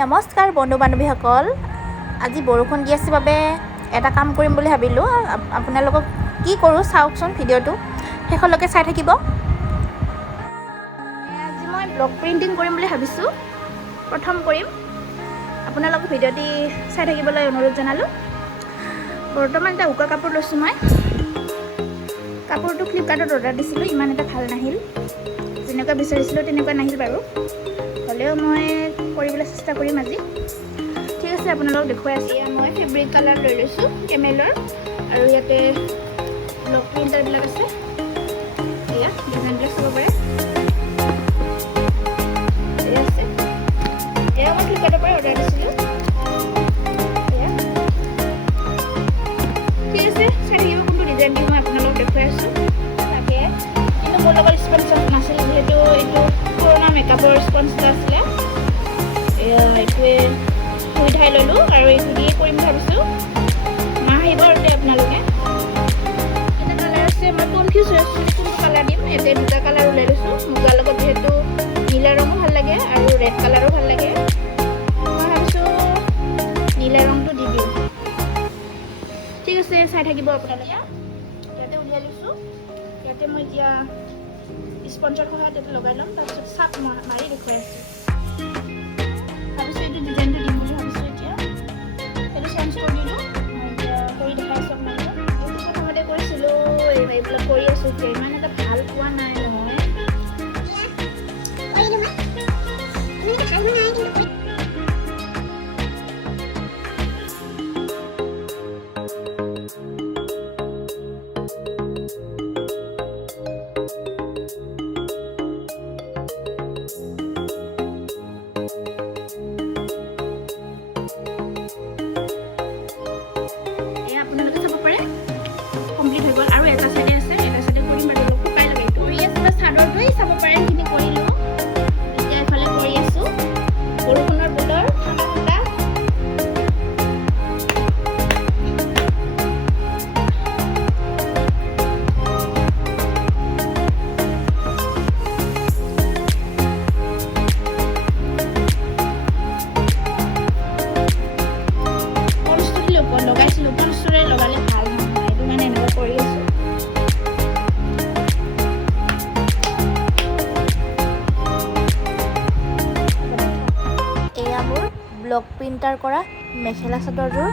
নমস্কাৰ বন্ধু বান্ধৱীসকল, আজি বৰষুণ দি আছে বাবে এটা কাম কৰিম বুলি ভাবিলোঁ। আপোনালোকক কি কৰোঁ চাওকচোন, ভিডিঅ'টো শেষলৈকে চাই থাকিব। আজি মই ব্লগ প্ৰিণ্টিং কৰিম বুলি ভাবিছোঁ। প্ৰথম কৰিম, আপোনালোকক ভিডিঅ'টি চাই থাকিবলৈ অনুৰোধ জনালোঁ। বৰ্তমান এটা উকা কাপোৰ লৈছোঁ মই। কাপোৰটো ফ্লিপকাৰ্টত অৰ্ডাৰ দিছিলোঁ, ইমান এটা ভাল নাহিল, যেনেকুৱা বিচাৰিছিলোঁ তেনেকুৱা নাহিল বাৰু। হ'লেও মই কৰিবলৈ চেষ্টা কৰিম আজি। ঠিক আছে, আপোনালোকক দেখুৱাই আছোঁ। এয়া মই ফেব্ৰিক কালাৰ লৈ লৈছোঁ কেমেলৰ, আৰু ইয়াতে ব্লক প্ৰিণ্টাৰবিলাক আছে। এয়া ডিজাইনবিলাক চাব পাৰে। এয়া আছে, এয়া মই ফ্লিপকাৰ্টৰ পৰা অৰ্ডাৰ দিছিলোঁ। এয়া ঠিক আছে, চাই থাকিব কোনটো ডিজাইন দিওঁ মই আপোনালোকক দেখুৱাই আছোঁ। তাকে কিন্তু মোৰ লগত স্পঞ্জ নাছিল, যিহেতু এইটো পুৰণা মেকআপৰ স্পঞ্জ এটা আছিলে। এইটোৱে সুবিধাই ল'লোঁ আৰু এইটো দিয়ে কৰিম বুলি ভাবিছোঁ। মাহ আহিব আৰু আপোনালোকে এটা কালাৰ আছে, মই কনফিউজ হৈ আছোঁ কোনটো কালাৰ দিম। ইয়াতে দুটা কালাৰ ওলাই লৈছোঁ। মুগাৰ লগত যিহেতু নীলা ৰঙো ভাল লাগে আৰু ৰেড কালাৰো ভাল লাগে, মই ভাবিছোঁ নীলা ৰংটো দি দিওঁ। ঠিক আছে, চাই থাকিব আপোনালোকে। ইয়াতে উলিয়াই লৈছোঁ। ইয়াতে মই এতিয়া স্পঞ্জৰ সহায়ত ইয়াতে লগাই ল'ম, তাৰপিছত চাপ মাৰি দেখুৱাই আছোঁ। ভাবিছোঁ এইটো ডিজাইনটো দিম বুলি ভাবিছোঁ। এতিয়া সেইটো চেঞ্জ কৰি দিলোঁ। এতিয়া কৰি দেখাই আছোঁ আপোনালোকক। এইটো প্ৰথমতে কৰিছিলোঁ, এইবিলাক কৰি আছোঁ। এতিয়া ইমান এটা ভাল পোৱা নাই নহয়। কমপ্লিট হৈ গ'ল আৰু এটা চাইডে আছে, এটা চাইডে কৰিম আৰু অলপ শুকাই লগাই কৰি আছোঁ। চাদৰটোৱেই চাব পাৰে, সেইখিনি কৰিলোঁ। এতিয়া এফালে কৰি আছোঁ বৰষুণৰ বতৰ, ঠাণ্ডা ঠাণ্ডা। পলিষ্টাৰ লগাইছিলোঁ, পলিষ্টাৰে লগালে ভাল নহয়, এইটো কাৰণে এনেকুৱা কৰি আছোঁ। এয়া মোৰ ব্লক প্ৰিণ্টাৰ কৰা মেখেলা চাদৰযোৰ,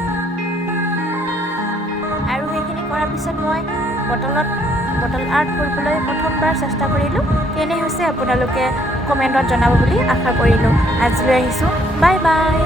আৰু সেইখিনি কৰাৰ পিছত মই বটল আৰ্ট কৰিবলৈ প্ৰথমবাৰ চেষ্টা কৰিলোঁ। কেনে হৈছে আপোনালোকে কমেণ্টত জনাব বুলি আশা কৰিলোঁ। আজিলৈ আহিছোঁ, বাই বাই।